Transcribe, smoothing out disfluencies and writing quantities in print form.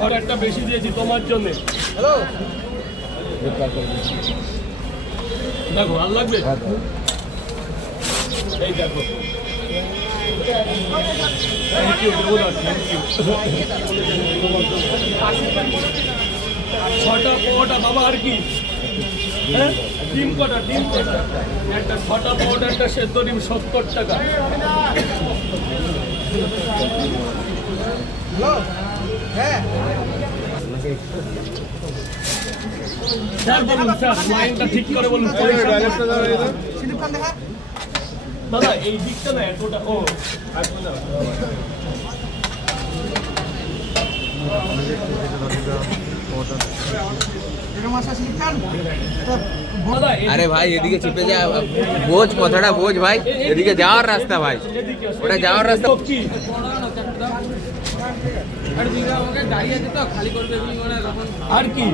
ছটা একটা বেশি দিয়েছি তোমার জন্য। হ্যালো, দেখো ভালো লাগবে, এই দেখো। Thank you brother, thank you. ছটা পাওয়াটা বাবা আর কি? হ্যাঁ, ডিম কটা? ডিম কটা? একটা ছটা পাওয়াটা, একটা সেদ্ধ ডিম 70 টাকা। হ্যালো, হ্যাঁ স্যার বলুন, স্যার লাইনটা ঠিক করে বলুন। স্লিপ খান দেখা। দাদা এই দিকটা না এতটা, ও এরকম আসা স্লিপ খান। দাদা আরে ভাই এদিকে চেপে যা, বোঝ কথাটা বোঝ ভাই, এদিকে যাওয়ার রাস্তা ভাই, ওটা যাওয়ার রাস্তা। কি আর কি